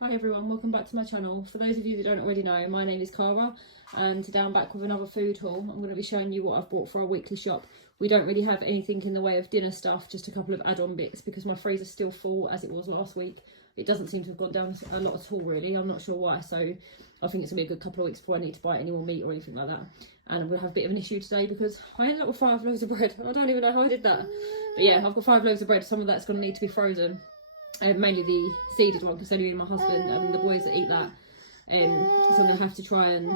Hi everyone, welcome back to my channel. For those of you that don't already know, my name is Cara and today I'm back with another food haul. I'm going to be showing you what I've bought for our weekly shop. We don't really have anything in the way of dinner stuff, just a couple of add-on bits because my freezer's still full as it was last week. It doesn't seem to have gone down a lot at all really, I'm not sure why, so I think it's going to be a good couple of weeks before I need to buy any more meat or anything like that. And I'm going to have a bit of an issue today because I ended up with 5 loaves of bread. I don't even know how I did that. But yeah, I've got 5 loaves of bread, some of that's going to need to be frozen. Mainly the seeded one because only me and my husband and the boys that eat that. So I'm going to have to try and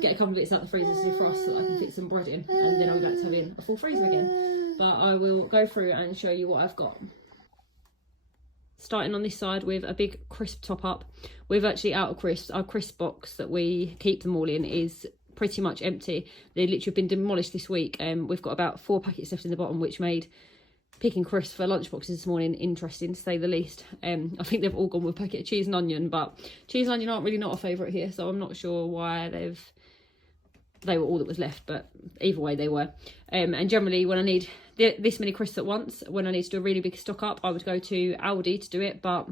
get a couple of bits out the freezer to do for us so that I can fit some bread in, and then I'll go back to having a full freezer again. But I will go through and show you what I've got. Starting on this side with a big crisp top up. We've actually out of crisps. Our crisp box that we keep them all in is pretty much empty. They literally have been demolished this week. We've got about 4 packets left in the bottom, which made picking crisps for lunchboxes this morning interesting to say the least. I think they've all gone with a packet of cheese and onion, but cheese and onion aren't really not a favourite here, so I'm not sure why they were all that was left, but either way they were. And generally when I need this many crisps at once, when I need to do a really big stock up, I would go to Aldi to do it, but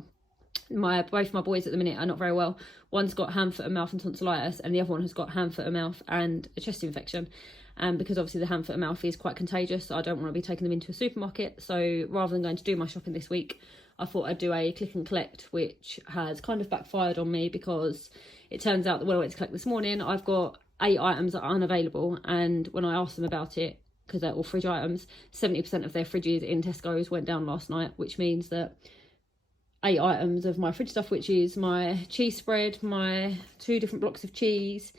both my boys at the minute are not very well. One's got hand, foot and mouth and tonsillitis, and the other one has got hand, foot and mouth and a chest infection. And because obviously the hand, foot and mouth is quite contagious, I don't want to be taking them into a supermarket. So rather than going to do my shopping this week, I thought I'd do a click and collect, which has kind of backfired on me because it turns out that when I went to collect this morning, I've got 8 items that are unavailable. And when I asked them about it, because they're all fridge items, 70% of their fridges in Tesco's went down last night, which means that 8 items of my fridge stuff, which is my cheese spread, my 2 different blocks of cheese,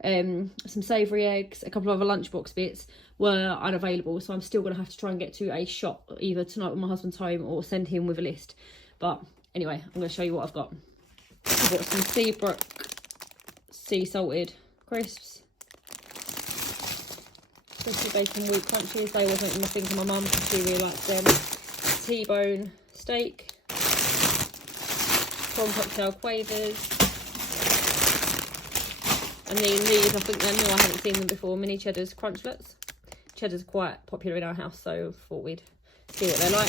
some savoury eggs, a couple of other lunchbox bits were unavailable, so I'm still going to have to try and get to a shop either tonight when my husband's home or send him with a list. But anyway, I'm going to show you what I've got. I've got some Seabrook sea salted crisps, crispy bacon wheat crunchies. They always make me think of my mum because she really likes them. T-bone steak, prawn cocktail quavers. And then these, I think they're new, I haven't seen them before, mini cheddars crunchlets. Cheddar's quite popular in our house, so thought we'd see what they're like.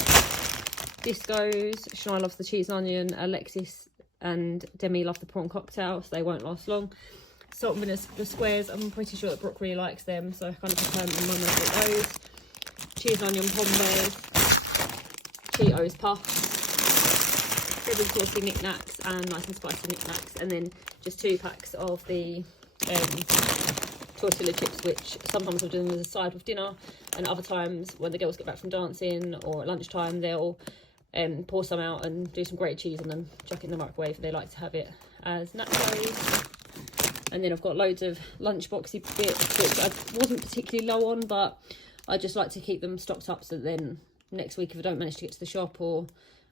Discos, Shania loves the cheese and onion, Alexis and Demi love the prawn cocktail, so they won't last long. Salt and vinegar squares, I'm pretty sure that Brooke really likes them, so I kind of confirmed in my mind with those. Cheese and onion pommes, Cheetos puffs, good and saucy knickknacks and nice and spicy knickknacks, and then just 2 packs of the tortilla chips, which sometimes I'll do them as a side with dinner, and other times when the girls get back from dancing or at lunchtime they'll pour some out and do some grated cheese on them, chuck it in the microwave. They like to have it as nachos. And then I've got loads of lunchboxy bits which I wasn't particularly low on, but I just like to keep them stocked up so that then next week if I don't manage to get to the shop or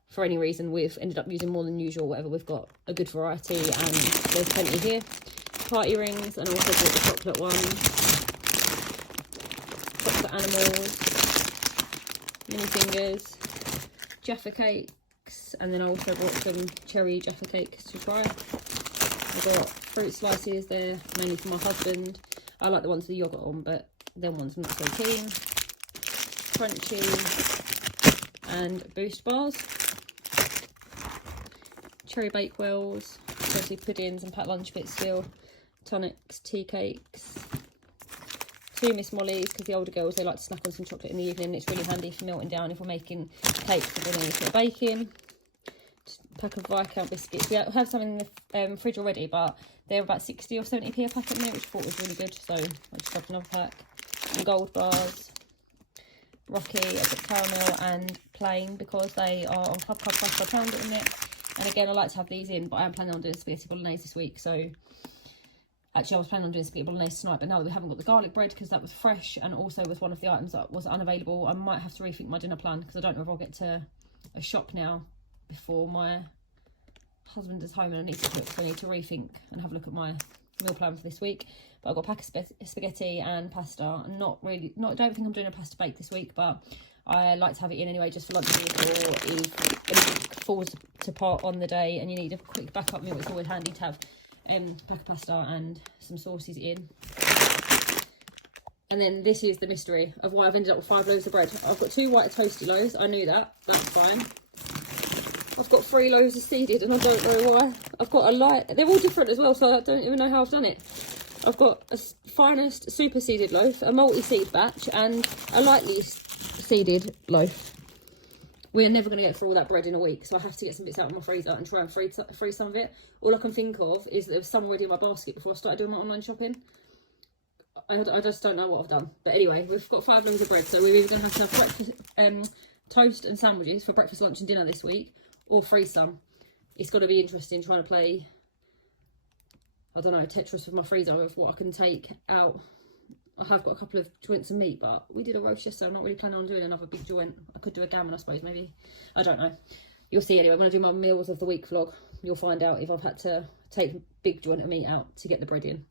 for any reason we've ended up using more than usual, whatever, we've got a good variety and there's plenty here. Party rings, and I also bought the chocolate one, chocolate animals, mini fingers, Jaffa cakes, and then I also bought some cherry Jaffa cakes to try. I've got fruit slices there, mainly for my husband. I like the ones with the yoghurt on, but them ones I'm not so keen. Crunchy and boost bars. Cherry bakewells, obviously puddings and packed lunch bits still, tonics, tea cakes, 2 Miss Molly's because the older girls, they like to snack on some chocolate in the evening. It's really handy for melting down if we're making cakes and then a bit of baking. Pack of Viscount biscuits. We have some in the fridge already, but they're about 60 or 70p a packet now, which I thought was really good, so I just grabbed another pack. And gold bars, Rocky, I've got caramel and plain because they are on club price per pound at the minute. And again, I like to have these in, but I am planning on doing spaghetti bolognese this week. So actually I was planning on doing spaghetti bolognese tonight, but now that we haven't got the garlic bread because that was fresh and also was one of the items that was unavailable, I might have to rethink my dinner plan because I don't know if I'll get to a shop now before my husband is home and I need to cook. So I need to rethink and have a look at my meal plan for this week. But I've got a pack of spaghetti and pasta. I don't think I'm doing a pasta bake this week, but I like to have it in anyway just for lunch or if anything falls apart on the day and you need a quick backup meal. It's always handy to have a pack of pasta and some sauces in. And then this is the mystery of why I've ended up with 5 loaves of bread. I've got 2 white toasty loaves. I knew that. That's fine. I've got 3 loaves of seeded and I don't know why. I've got a light, they're all different as well, so I don't even know how I've done it. I've got a finest super seeded loaf, a multi-seed batch, and a lightly seeded loaf. We're never going to get through all that bread in a week, so I have to get some bits out of my freezer and try and freeze some of it. All I can think of is that there was some already in my basket before I started doing my online shopping. I just don't know what I've done. But anyway, we've got 5 loaves of bread, so we're either going to have breakfast, toast and sandwiches for breakfast, lunch and dinner this week, or freeze some. It's going to be interesting trying to play, I don't know, Tetris with my freezer of what I can take out. I have got a couple of joints of meat, but we did a roast yesterday. I'm not really planning on doing another big joint. I could do a gammon, I suppose, maybe. I don't know. You'll see anyway. When I do my meals of the week vlog, you'll find out if I've had to take a big joint of meat out to get the bread in.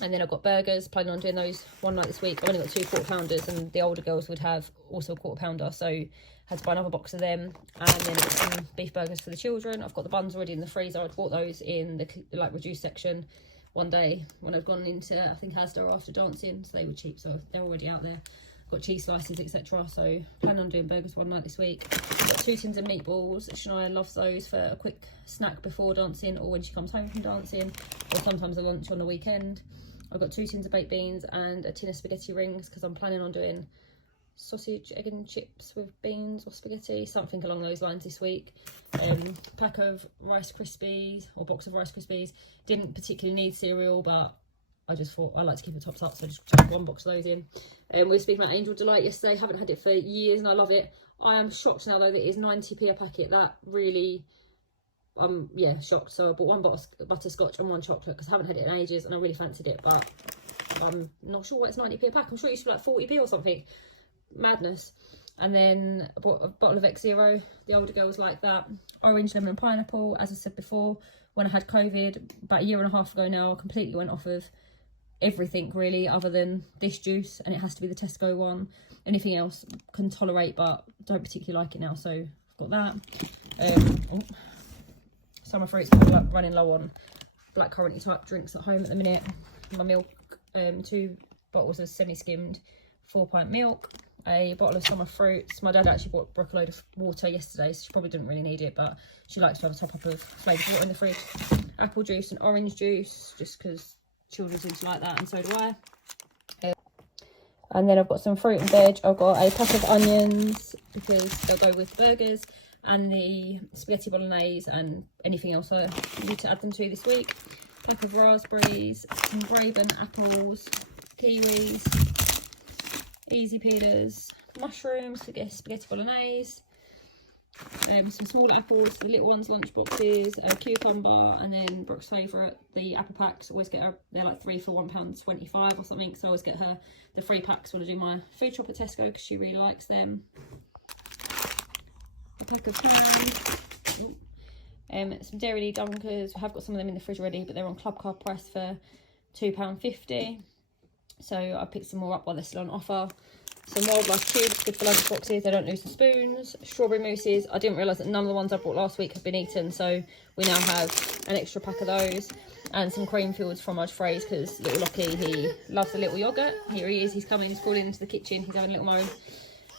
And then I've got burgers, planning on doing those one night this week. I've only got 2 quarter-pounders, and the older girls would have also a quarter-pounder, so had to buy another box of them. And then I've got some beef burgers for the children. I've got the buns already in the freezer. I'd bought those in the like reduced section one day when I'd gone into, I think, Asda after dancing, so they were cheap, so they're already out there. Got cheese slices, etc. So planning on doing burgers one night this week. I've got 2 tins of meatballs. Shania loves those for a quick snack before dancing, or when she comes home from dancing, or sometimes a lunch on the weekend. I've got 2 tins of baked beans and a tin of spaghetti rings, because I'm planning on doing sausage, egg and chips with beans or spaghetti, something along those lines this week. Pack of Rice Krispies, or box of Rice Krispies. Didn't particularly need cereal, but I just thought I like to keep it topped up, so I just chucked 1 box of those in. We were speaking about Angel Delight yesterday. Haven't had it for years and I love it. I am shocked now though that it is 90p a packet. That really, yeah, shocked. So I bought 1 bottle of butterscotch and 1 chocolate, because I haven't had it in ages and I really fancied it, but I'm not sure why it's 90p a pack. I'm sure it used to be like 40p or something. Madness. And then I bought a bottle of X-Zero. The older girls like that. Orange, lemon and pineapple. As I said before, when I had COVID about a year and a half ago now, I completely went off of everything really other than this juice, and it has to be the Tesco one. Anything else can tolerate, but don't particularly like it now, so I've got that. Summer fruits, I'm running low on blackcurrant type drinks at home at the minute. My milk, 2 bottles of semi-skimmed 4-pint milk, a bottle of summer fruits. My dad actually bought a load of water yesterday, so she probably didn't really need it, but she likes to have a top up of flavoured water in the fridge. Apple juice and orange juice, just because children seem to like that, and so do I. And then I've got some fruit and veg. I've got a pack of onions, because they'll go with burgers, and the spaghetti bolognese and anything else I need to add them to this week. Pack of raspberries, some Braben apples, kiwis, easy peelers, mushrooms for spaghetti bolognese, some smaller apples, the little ones, lunchboxes, a cucumber, and then Brooke's favourite, the apple packs. Always get her, they're like 3 for £1.25 or something, so I always get her the 3 packs when I do my food shop at Tesco, because she really likes them. A pack of ham, some Dairy Dunkers. I have got some of them in the fridge already, but they're on club card price for £2.50. So I picked some more up while they're still on offer. Some wildlife tubes, good for lunch boxes, they don't lose the spoons. Strawberry mousses, I didn't realise that none of the ones I bought last week have been eaten, so we now have an extra pack of those. And some Creamfields fromage fraise, because little Lockie, he loves the little yoghurt. Here he is, he's coming, he's crawling into the kitchen, he's having a little moan.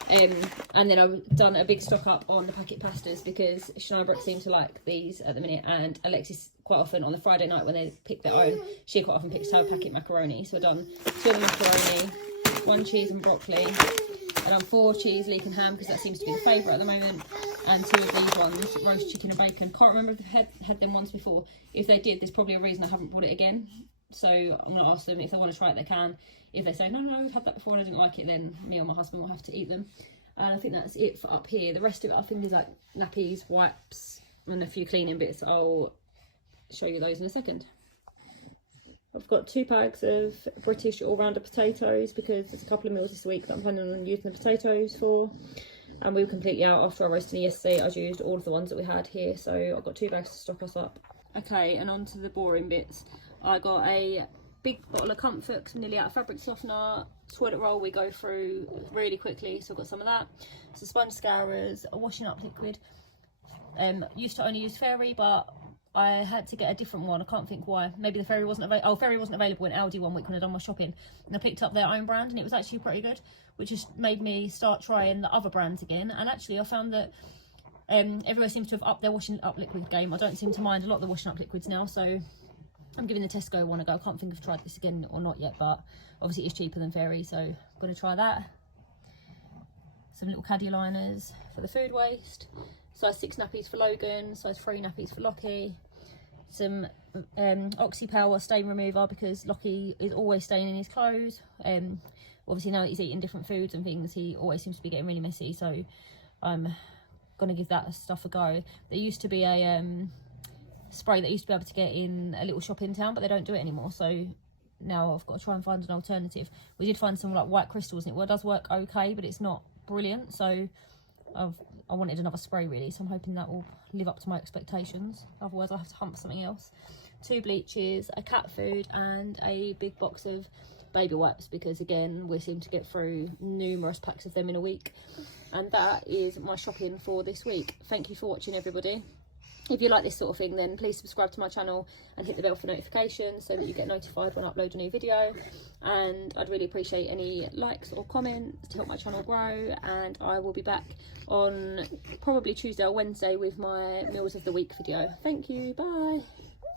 And then I've done a big stock up on the packet pastas, because Shania Brooke seem to like these at the minute, and Alexis quite often on the Friday night when they pick their own, she quite often picks her packet macaroni. So I've done 2 of the macaroni, 1 cheese and broccoli. I've done 4 cheese, leek and ham, because that seems to be the favourite at the moment, and 2 of these ones, roast chicken and bacon. Can't remember if they've had them once before. If they did, there's probably a reason I haven't bought it again. So I'm going to ask them if they want to try it, they can. If they say, no, we've had that before and I didn't like it, then me or my husband will have to eat them. And I think that's it for up here. The rest of it I think is like nappies, wipes, and a few cleaning bits. I'll show you those in a second. I've got 2 bags of British all-rounder potatoes, because there's a couple of meals this week that I'm planning on using the potatoes for. And we were completely out after I roasted them yesterday. I used all of the ones that we had here, so I've got 2 bags to stock us up. Okay, and on to the boring bits. I got a big bottle of Comfort, because I'm nearly out of fabric softener. Toilet roll we go through really quickly, so I've got some of that. Some sponge scourers, a washing up liquid. Used to only use Fairy, but I had to get a different one. I can't think why. Maybe the Fairy wasn't available. Oh, Fairy wasn't available in Aldi one week when I'd done my shopping, and I picked up their own brand, and it was actually pretty good, which has made me start trying the other brands again. And actually I found that Everyone seems to have upped their washing up liquid game. I don't seem to mind a lot of the washing up liquids now, so I'm giving the Tesco one a go. I can't think if I've tried this again or not yet, but obviously it's cheaper than Fairy, so I'm going to try that. Some little caddy liners for the food waste. Size 6 nappies for Logan, size 3 nappies for Lockie. Some Oxy Power stain remover because Lockie is always staining his clothes. Obviously now that he's eating different foods and things, he always seems to be getting really messy, so I'm going to give that stuff a go. There used to be a spray that used to be able to get in a little shop in town, but they don't do it anymore, so now I've got to try and find an alternative. We did find some like white crystals and it does work okay, but it's not brilliant, so I wanted another spray really, so I'm hoping that will live up to my expectations. Otherwise I'll have to hunt for something else. 2 bleaches, a cat food and a big box of baby wipes, because again we seem to get through numerous packs of them in a week. And that is my shopping for this week. Thank you for watching, everybody. If you like this sort of thing, then please subscribe to my channel and hit the bell for notifications so that you get notified when I upload a new video. And I'd really appreciate any likes or comments to help my channel grow. And I will be back on probably Tuesday or Wednesday with my Meals of the Week video. Thank you, bye.